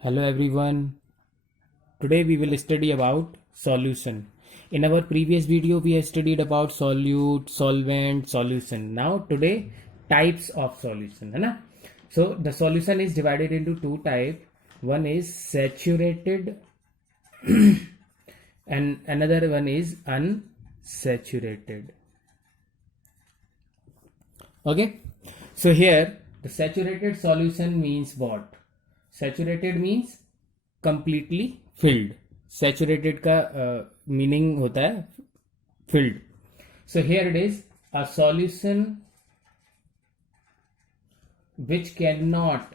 Hello everyone. Today we will study about solution. In our previous video we have studied about solute, solvent, solution. Now today types of solution, है ना? So the solution is divided into two types. One is saturated and another one is unsaturated. Okay. So here the saturated solution means what? Saturated means completely filled. Saturated का meaning होता है filled. So here it is a solution which cannot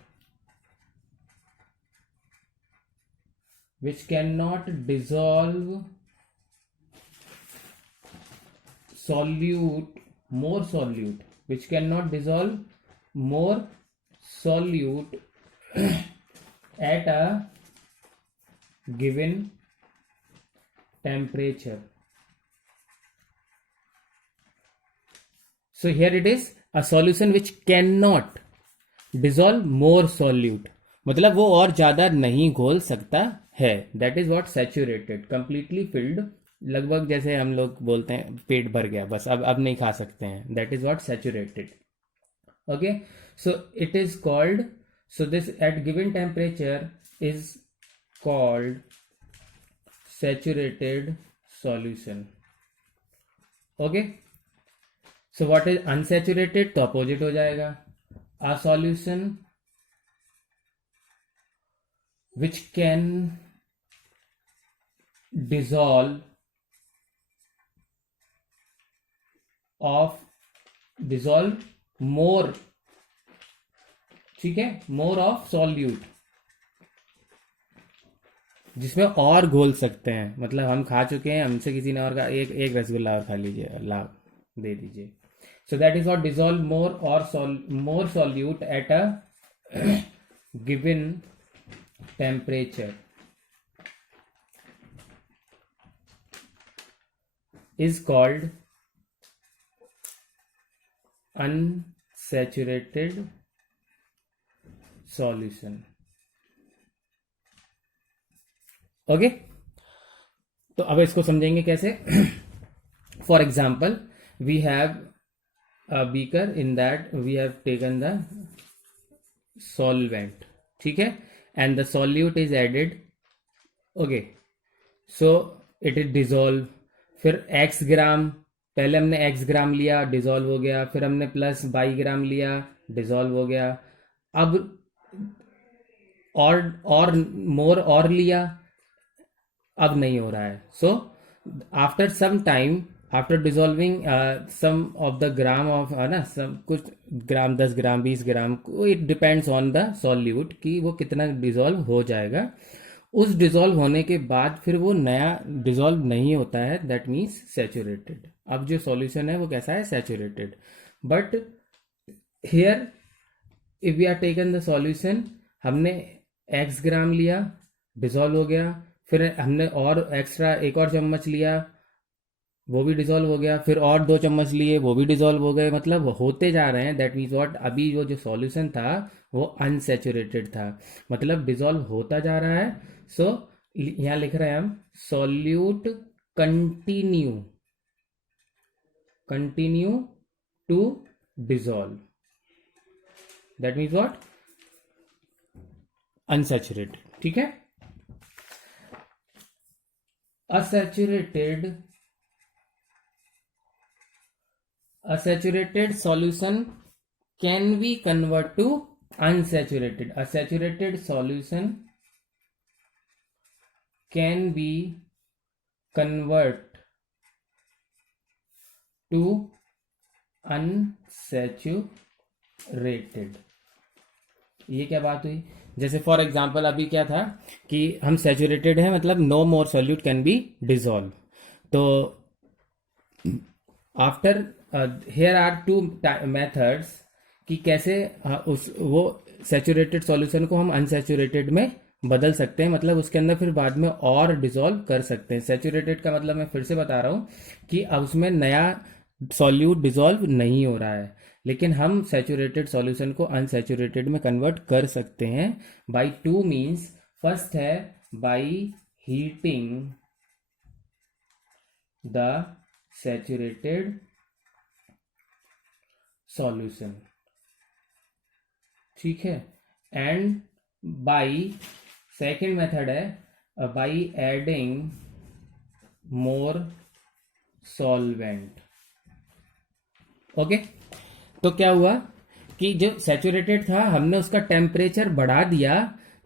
dissolve which cannot dissolve more solute at a given temperature. So here it is a solution which cannot dissolve more solute, मतलब वो और ज्यादा नहीं घोल सकता है. That is what saturated, completely filled, लगभग जैसे हम लोग बोलते हैं पेट भर गया, बस अब नहीं खा सकते हैं. That is what saturated. Okay, so it is called, so this at given temperature is called saturated solution. Okay, so what is unsaturated? तो opposite हो जाएगा. A solution which can dissolve more, ठीक है, more of solute, जिसमें और घोल सकते हैं. मतलब हम खा चुके हैं, हमसे किसी ने और का एक रसगुल्ला और खा लीजिए, ला दे दीजिए. So that is what dissolve more or more solute at a given temperature is called unsaturated solution. Okay, तो अब इसको समझेंगे कैसे. For example we have a beaker, in that we have taken the solvent, ठीक है, and the solute is added. okay, so it is dissolve. फिर x ग्राम, पहले हमने x ग्राम लिया, डिजोल्व हो गया. फिर हमने प्लस y ग्राम लिया, डिजोल्व हो गया. अब और मोर और लिया, अब नहीं हो रहा है. So after some time, after dissolving some of the gram of, ना, सम कुछ gram, 10 gram, 20 gram, it depends on the solute कि वो कितना डिजोल्व हो जाएगा. उस डिजोल्व होने के बाद फिर वो नया डिजोल्व नहीं होता है, दैट मीन्स सैचुरेटेड. अब जो सॉल्यूशन है वो कैसा है? Saturated. But here if we are taken the solution, हमने x ग्राम लिया, डिजोल्व हो गया. फिर हमने और एक्स्ट्रा एक और चम्मच लिया, वो भी डिजोल्व हो गया. फिर और 2 चम्मच लिए, वो भी डिजोल्व हो गए. मतलब होते जा रहे हैं. दैट मीन्स व्हाट, अभी वो जो सॉल्यूशन था वो अनसैचुरेटेड था, मतलब डिजोल्व होता जा रहा है. सो यहाँ लिख रहे हैं हम solute continue to dissolve. That means what, unsaturated. ठीक है. A saturated solution can be converted to unsaturated. A saturated solution can be converted to unsaturated. ये क्या बात हुई? जैसे फॉर एग्जाम्पल अभी क्या था कि हम सैचुरेटेड है, मतलब no more solute can be dissolve. तो आफ्टर हियर आर 2 मेथड्स कि कैसे वो सैचुरेटेड सॉल्यूशन को हम अनसैचुरेटेड में बदल सकते हैं, मतलब उसके अंदर फिर बाद में और डिजोल्व कर सकते हैं. सैचुरेटेड का मतलब मैं फिर से बता रहा हूँ कि अब उसमें नया सॉल्यूट डिजोल्व नहीं हो रहा है, लेकिन हम सैचुरेटेड सॉल्यूशन को अनसैचुरेटेड में कन्वर्ट कर सकते हैं बाय 2 मीन्स. फर्स्ट है by heating the saturated solution, ठीक है। एंड बाई, सेकेंड मेथड है by adding more solvent. Okay, तो क्या हुआ कि जो सैचुरेटेड था हमने उसका टेम्परेचर बढ़ा दिया,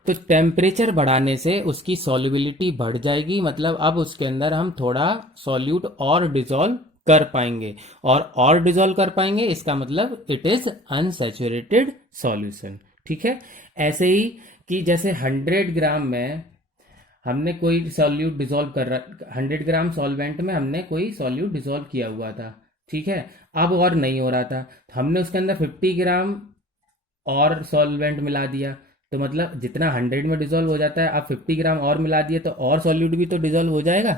तो टेम्परेचर बढ़ाने से उसकी सॉल्युबिलिटी बढ़ जाएगी, मतलब अब उसके अंदर हम थोड़ा सॉल्यूट और डिसॉल्व कर पाएंगे, और डिसॉल्व कर पाएंगे, इसका मतलब इट इज अनसैचुरेटेड सॉल्यूशन, ठीक है। ऐसे ही कि जैसे 100 ग्राम में हमने कोई सॉल्यूट डिसॉल्व कर रहा, 100 ग्राम सॉल्वेंट में हमने कोई सॉल्यूट डिसॉल्व किया हुआ था, ठीक है। अब और नहीं हो रहा था, तो हमने उसके अंदर 50 ग्राम और सॉल्वेंट मिला दिया, तो मतलब जितना 100 में डिसॉल्व हो जाता है, अब 50 ग्राम और मिला दिए तो और सॉल्यूट भी तो डिसॉल्व हो जाएगा,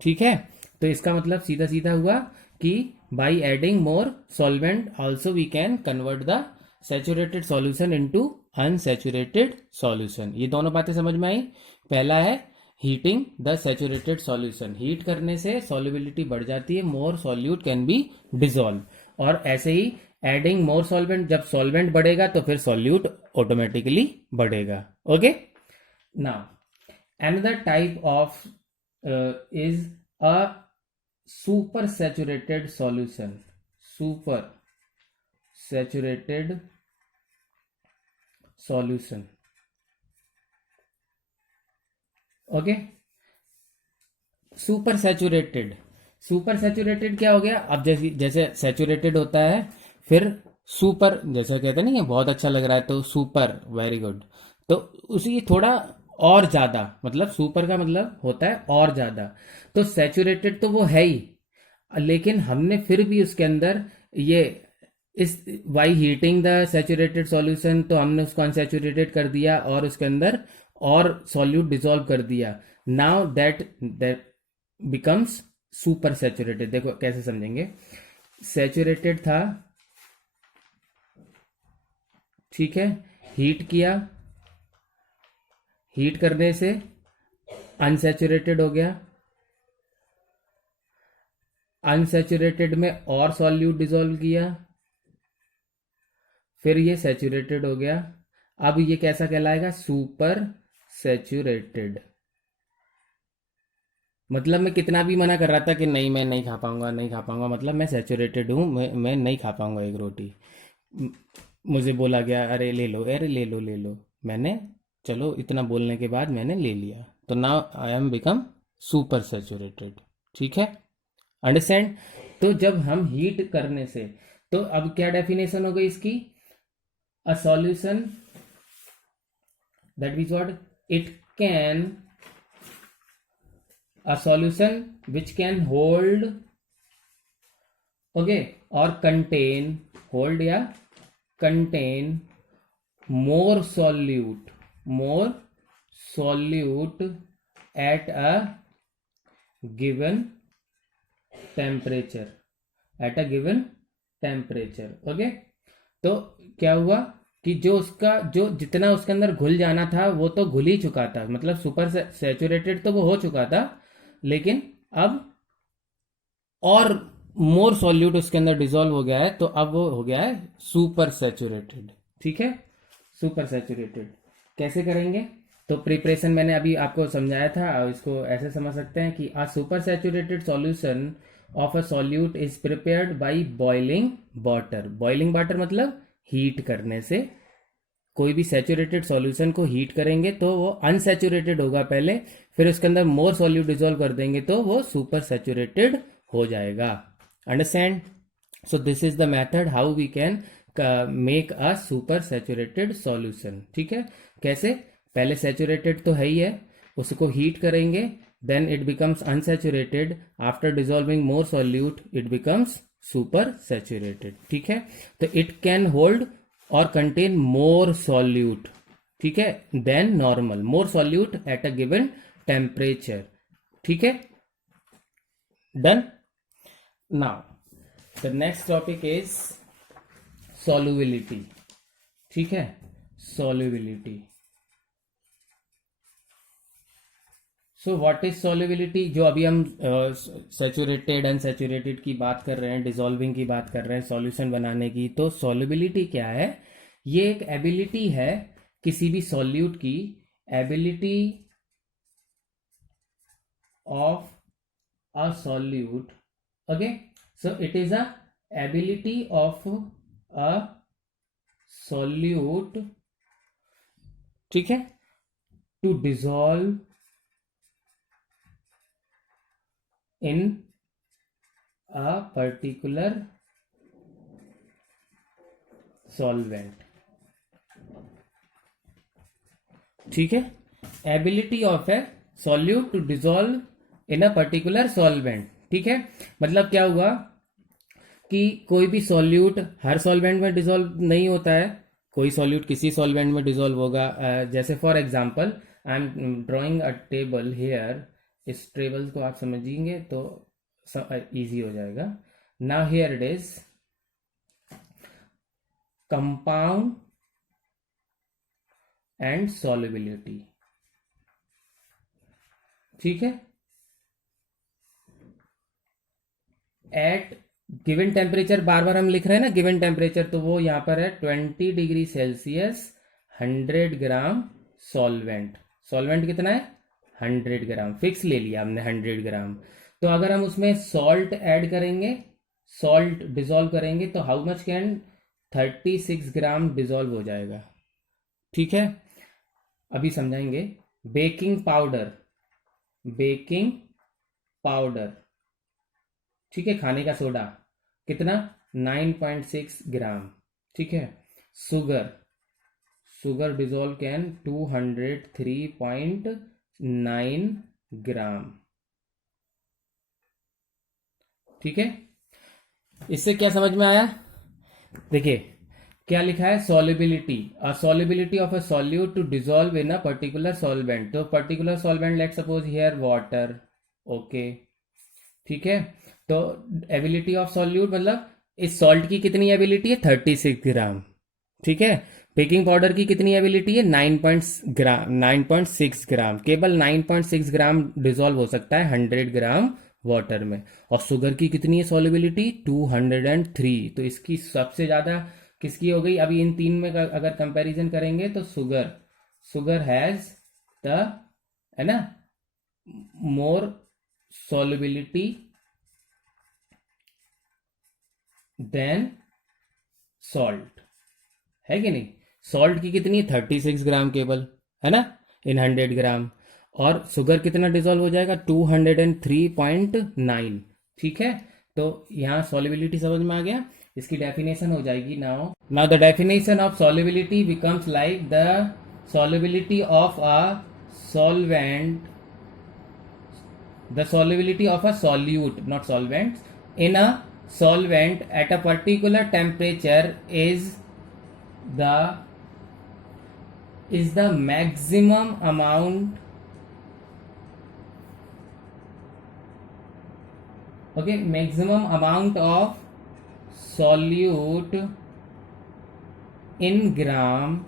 ठीक है। तो इसका मतलब सीधा सीधा हुआ कि by adding more solvent also we can convert the saturated solution into unsaturated solution. ये दोनों बातें समझ में आई। पहला है heating the saturated solution, heat करने से सॉल्युबिलिटी बढ़ जाती है, more solute can be dissolve. और ऐसे ही एडिंग मोर सॉल्वेंट, जब सॉल्वेंट बढ़ेगा तो फिर सॉल्यूट ऑटोमेटिकली बढ़ेगा। Okay, now another type of is a super saturated solution, super saturated solution. Okay, super saturated, super saturated क्या हो गया, अब जैसे जैसे सैचुरेटेड होता है फिर सुपर, जैसा कहते हैं ना कि बहुत अच्छा लग रहा है तो सुपर, वेरी गुड, तो उसी थोड़ा और ज्यादा, मतलब सुपर का मतलब होता है और ज्यादा, तो सैचुरेटेड तो वो है ही, लेकिन हमने फिर भी उसके अंदर ये इस by heating the saturated solution, तो हमने उसको अनसैचुरेटेड कर दिया और उसके अंदर और सॉल्यूट डिसॉल्व कर दिया। Now that becomes super saturated. देखो कैसे समझेंगे, सैचुरेटेड था, ठीक है, हीट किया, हीट करने से अनसैचुरेटेड हो गया, अनसैचुरेटेड में और सॉल्यूट डिसॉल्व किया, फिर ये सैचुरेटेड हो गया, अब ये कैसा कहलाएगा, सुपर सैचुरेटेड। मतलब मैं कितना भी मना कर रहा था कि नहीं मैं नहीं खा पाऊंगा, नहीं खा पाऊंगा, मतलब मैं सैचुरेटेड हूँ, मैं नहीं खा पाऊंगा एक रोटी, म- मुझे बोला गया अरे ले लो, अरे ले लो ले लो, मैंने चलो इतना बोलने के बाद मैंने ले लिया, तो now I am become super saturated, ठीक है, अंडरस्टैंड। तो जब हम हीट करने से, तो अब क्या डेफिनेशन हो गई इसकी, a solution that means what, it can, a solution which can hold, okay, or contain, hold या contain more solute, more solute at a given temperature, at a given temperature। Okay, तो क्या हुआ कि जो उसका जो जितना उसके अंदर घुल जाना था वो तो घुल ही चुका था, मतलब सुपर सैचुरेटेड तो वो हो चुका था, लेकिन अब और मोर सॉल्यूट उसके अंदर डिसॉल्व हो गया है, तो अब वो हो गया है सुपर सैचुरेटेड, ठीक है। सुपर सैचुरेटेड कैसे करेंगे, तो प्रिपरेशन मैंने अभी आपको समझाया था, इसको ऐसे समझ सकते हैं कि a super saturated solution of a solute is prepared by boiling water. Boiling water मतलब हीट करने से, कोई भी सैचुरेटेड सॉल्यूशन को हीट करेंगे तो वो अनसैचुरेटेड होगा पहले, फिर उसके अंदर मोर सॉल्यूट डिसॉल्व कर देंगे तो वो सुपर सैचुरेटेड हो जाएगा। Understand, so this is the method how we can make a super saturated solution, ठीक है। कैसे, पहले सैचुरेटेड तो है ही है, उसको हीट करेंगे, then it becomes unsaturated, after dissolving more solute it becomes super saturated, ठीक है। तो इट कैन होल्ड और कंटेन मोर सॉल्यूट, ठीक है, then normal, more solute at a given temperature, ठीक है, done. Now the next topic is solubility, ठीक है, solubility. So what is solubility? जो अभी हम सैचुरेटेड अनसैचुरेटेड की बात कर रहे हैं, डिसॉल्विंग की बात कर रहे हैं, सॉल्यूशन बनाने की, तो सॉल्युबिलिटी क्या है? ये एक एबिलिटी है किसी भी सॉल्यूट की, ability of a solute. Okay, so it is a ability of a solute, ठीक है, to dissolve in a particular solvent. ठीक है, ability of a solute to dissolve in a particular solvent. ठीक है, मतलब क्या हुआ कि कोई भी सॉल्यूट हर सॉल्वेंट में डिसॉल्व नहीं होता है, कोई सॉल्यूट किसी सॉल्वेंट में डिसॉल्व होगा। जैसे for example I am drawing a table here, इस टेबल को आप समझेंगे तो इजी हो जाएगा। Now here it is compound and solubility. ठीक है, एट गिवन टेम्परेचर, बार बार हम लिख रहे हैं ना गिवन टेम्परेचर, तो वो यहां पर है 20 degree Celsius, 100 gram solvent. Solvent कितना है? 100 ग्राम, फिक्स ले लिया हमने 100 ग्राम। तो अगर हम उसमें सॉल्ट ऐड करेंगे, सॉल्ट डिसॉल्व करेंगे, तो how much can 36 gram dissolve हो जाएगा। ठीक है, अभी समझाएंगे। बेकिंग पाउडर, बेकिंग पाउडर, ठीक है, खाने का सोडा कितना? 9.6 ग्राम। ठीक है, शुगर, शुगर डिसॉल्व कैन 203.9 ग्राम। ठीक है, इससे क्या समझ में आया? देखिए क्या लिखा है, solubility, a solubility of a solute to dissolve in a particular solvent. तो particular solvent let suppose here water. Okay, ठीक है, तो एबिलिटी ऑफ सॉल्यूट मतलब इस सॉल्ट की कितनी एबिलिटी है? 36 ग्राम। ठीक है, बेकिंग पाउडर की कितनी एबिलिटी है? 9.6 ग्राम। केवल 9.6 ग्राम डिसॉल्व हो सकता है 100 ग्राम वाटर में। और शुगर की कितनी है सॉल्युबिलिटी? 203। तो इसकी सबसे ज्यादा किसकी हो गई? अभी इन तीन में अगर कंपैरिजन करेंगे तो शुगर, शुगर हैज द, है ना, मोर solubility देन सॉल्ट, है कि नहीं? सॉल्ट की कितनी है? 36 ग्राम केवल, है ना, इन 100 ग्राम। और शुगर कितना डिसॉल्व हो जाएगा? 203.9। ठीक है, तो यहाँ सॉल्युबिलिटी समझ में आ गया। इसकी डेफिनेशन हो जाएगी now the definition of solubility becomes like the solubility of a solvent, the solubility of a solute, not solvents, in a solvent at a particular temperature is the maximum amount, okay, maximum amount of solute in gram,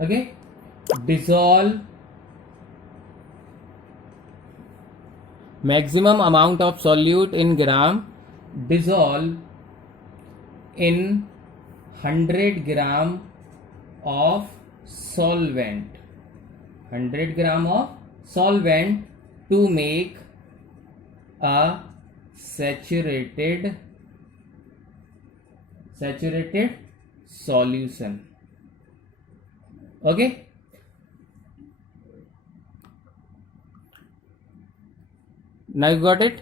okay, dissolve, maximum amount of solute in gram dissolve in 100 gram of solvent, 100 gram of solvent to make a saturated solution. Okay, now you got it.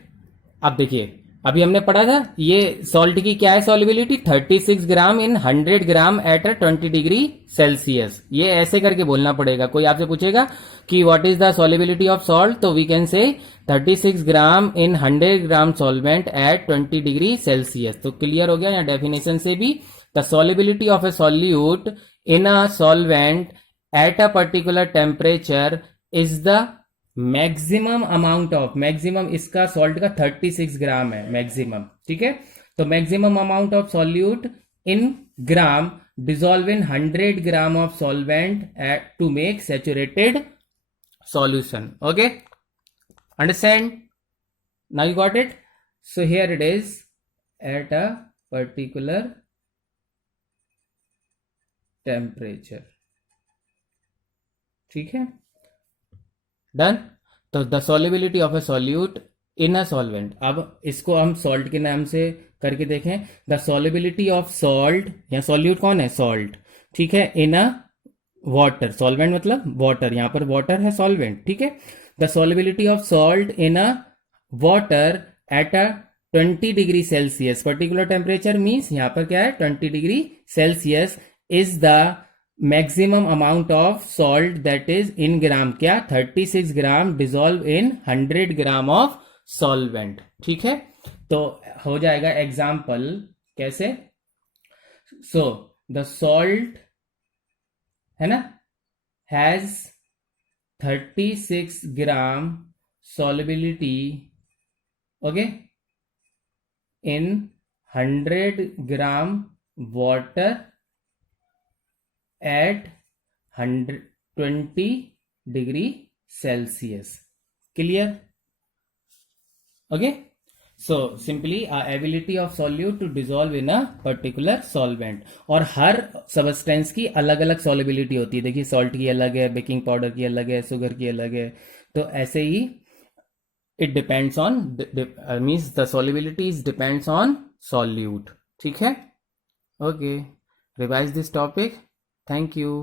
अब देखिए अभी हमने पढ़ा था ये salt की क्या है solubility? 36 gram in 100 gram at 20 degree Celsius. ये ऐसे करके बोलना पड़ेगा। कोई आपसे पूछेगा कि what is the solubility of salt, तो we can say 36 gram in 100 gram solvent at 20 degree Celsius. तो क्लियर हो गया यहाँ डेफिनेशन से भी। The solubility of a solute in a solvent at a particular temperature is the maximum amount of, maximum इसका salt का 36 gram है maximum. ठीक है, तो maximum amount of solute in gram dissolve in 100 gram of solvent to make saturated solution. Okay, understand? Now you got it. So here it is, at a particular temperature. ठीक है, done. तो the solubility of a solute in a solvent. अब इसको हम salt के नाम से करके देखें. द सॉल्युबिलिटी ऑफ सॉल्ट, या सॉल्यूट कौन है, सॉल्ट, ठीक है, इन अ वाटर. सॉल्वेंट मतलब वाटर, यहां पर वाटर है सॉल्वेंट, ठीक है. The solubility of salt in a water at a 20 degree Celsius. Particular temperature means यहां पर क्या है, 20 degree Celsius is the maximum amount of salt that is in gram. क्या, 36 gram dissolve in 100 gram of solvent. ठीक है, तो हो जाएगा एग्जाम्पल कैसे. सो द सॉल्ट है ना, has 36 gram solubility, okay, in 100 gram water at 120 degree Celsius. Clear? Okay, so simply ability of solute to dissolve in a particular solvent. और हर substance की अलग अलग सॉल्युबिलिटी होती है. देखिए सॉल्ट की अलग है, बेकिंग पाउडर की अलग है, शुगर की अलग है. तो ऐसे ही it depends on means the solubility is depends on solute. ठीक है, okay, revise this topic. Thank you.